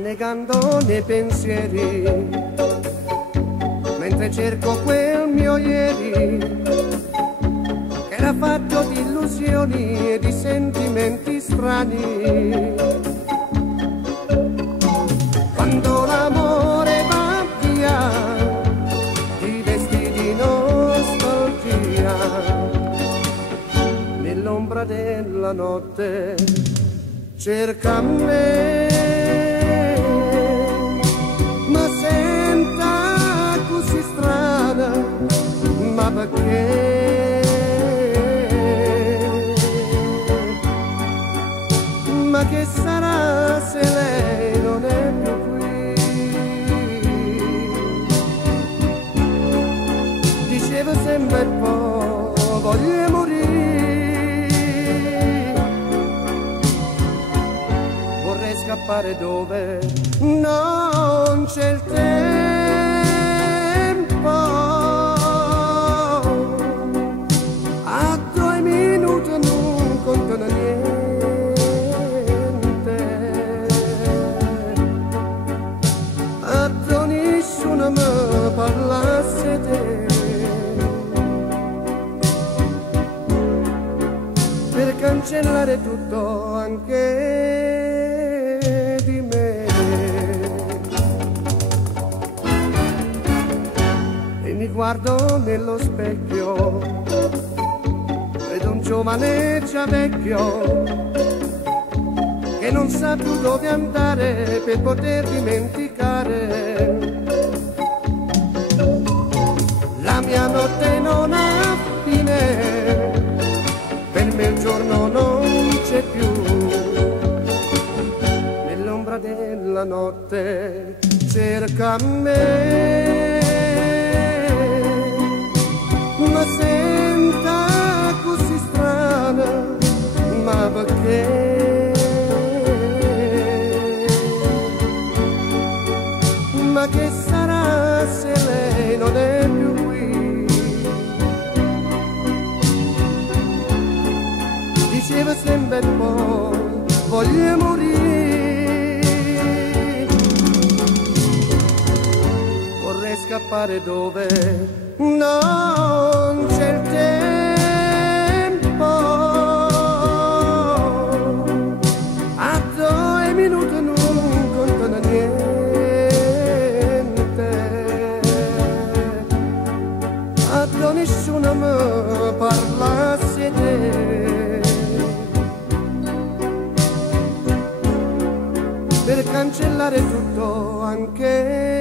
annegando nei pensieri, mentre cerco quel mio ieri, che era fatto di illusioni e di sentimenti strani. Quando l'amore va via, ti vesti di nostalgia, nell'ombra della notte cerca me, ma senta così strana, ma perché? Ma che sarà se lei non è più qui? Diceva sempre poi voglio morire, vorrei scappare dove non c'è il tempo. A 2 minuti non contano niente, a nessuno mi parlasse te, per cancellare tutto anche di me. E mi guardo nello specchio, vedo un giovane già vecchio che non sa più dove andare per poter dimenticare. La mia notte non ha fine, per me il giorno non c'è più, nell'ombra della notte cerca me, ma senta così strana, ma perché? Ma che sarà se lei non è più qui? Diceva sempre poi voglio morire, vorrei scappare dove non c'è il tempo. A 2 minuti non contano niente, a nessuno mi parlasse te, per cancellare tutto anche